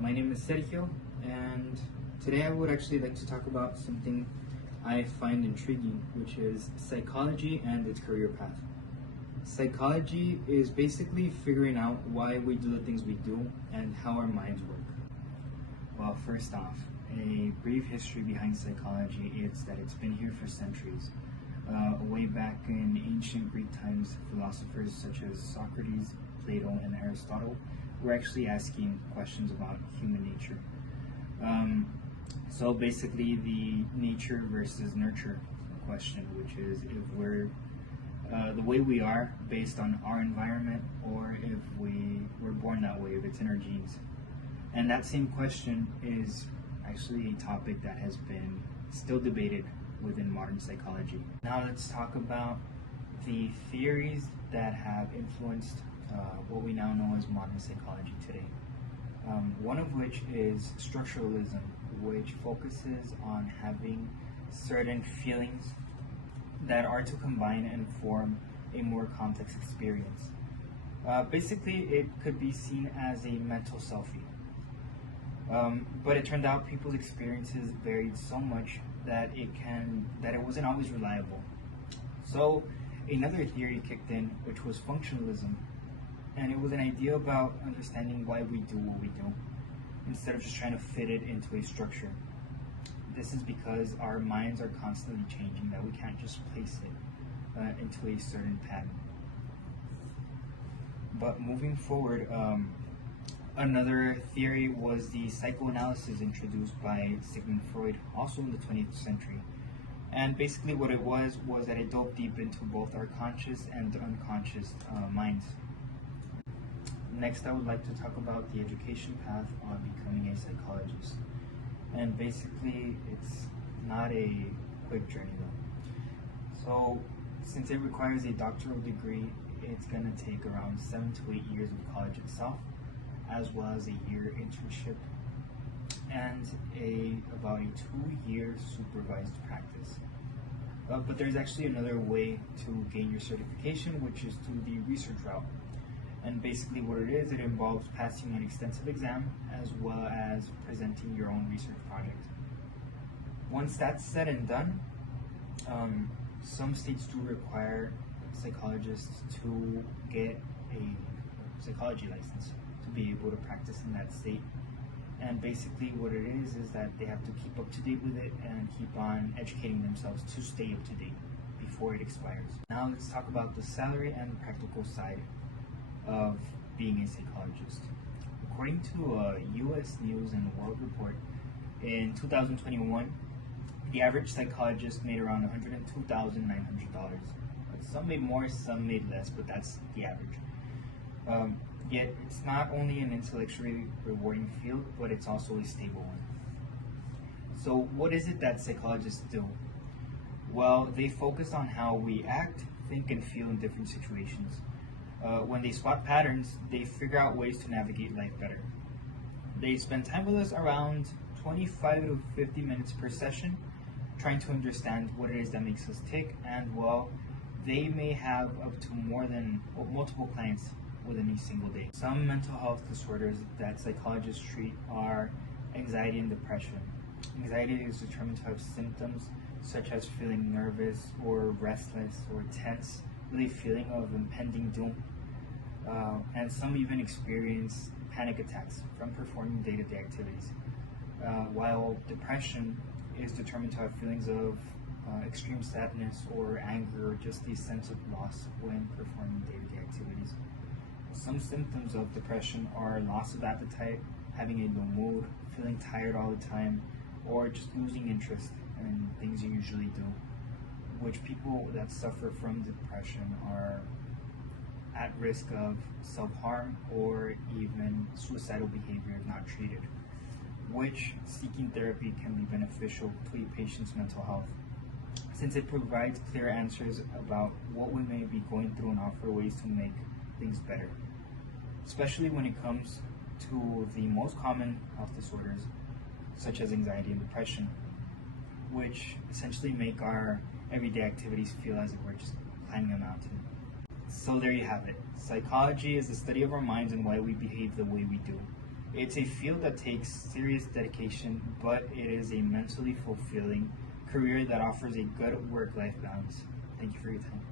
My name is Sergio, and today I would actually like to talk about something I find intriguing, which is psychology and its career path. Psychology is basically figuring out why we do the things we do and how our minds work. Well, first off, a brief history behind psychology is that it's been here for centuries. Way back in ancient Greek times, philosophers such as Socrates, Plato, and Aristotle were actually asking questions about human nature. So basically, the nature versus nurture question, which is if we're the way we are based on our environment, or if we were born that way, if it's in our genes. And that same question is actually a topic that has been still debated within modern psychology. Now let's talk about the theories that have influenced what we now know as modern psychology today. One of which is structuralism, which focuses on having certain feelings that are to combine and form a more complex experience. Basically, it could be seen as a mental selfie. But it turned out people's experiences varied so much that it wasn't always reliable. So another theory kicked in, which was functionalism, and it was an idea about understanding why we do what we do instead of just trying to fit it into a structure. This is because our minds are constantly changing, that we can't just place it into a certain pattern. But moving forward, another theory was the psychoanalysis introduced by Sigmund Freud, also in the 20th century. And basically what it was that it dove deep into both our conscious and unconscious minds. Next, I would like to talk about the education path on becoming a psychologist. And basically, it's not a quick journey though. So, since it requires a doctoral degree, it's going to take around 7 to 8 years of college itself, as well as a year internship and about a 2-year supervised practice. But there's actually another way to gain your certification, which is through the research route. And basically what it is, it involves passing an extensive exam as well as presenting your own research project. Once that's said and done, some states do require psychologists to get a psychology license to be able to practice in that state. And basically what it is that they have to keep up to date with it and keep on educating themselves to stay up to date before it expires. Now let's talk about the salary and the practical side of being a psychologist. According to a U.S. News and World Report, in 2021, the average psychologist made around $102,900. Some made more, some made less, but that's the average. Yet it's not only an intellectually rewarding field, but it's also a stable one. So what is it that psychologists do? Well, they focus on how we act, think, and feel in different situations. When they spot patterns, they figure out ways to navigate life better. They spend time with us around 25 to 50 minutes per session, trying to understand what it is that makes us tick, and well, they may have up to multiple clients within a single day. Some mental health disorders that psychologists treat are anxiety and depression. Anxiety is determined to have symptoms such as feeling nervous or restless or tense, with a feeling of impending doom. And some even experience panic attacks from performing day-to-day activities. While depression is determined to have feelings of extreme sadness or anger, or just a sense of loss when performing day-to-day activities. Some symptoms of depression are loss of appetite, having a low mood, feeling tired all the time, or just losing interest in things you usually do, which people that suffer from depression are at risk of self-harm or even suicidal behavior if not treated, which seeking therapy can be beneficial to a patient's mental health, since it provides clear answers about what we may be going through and offer ways to make things better, especially when it comes to the most common health disorders such as anxiety and depression, which essentially make our everyday activities feel as if we're just climbing a mountain. So there you have it. Psychology is the study of our minds and why we behave the way we do. It's a field that takes serious dedication, but it is a mentally fulfilling career that offers a good work life balance. Thank you for your time.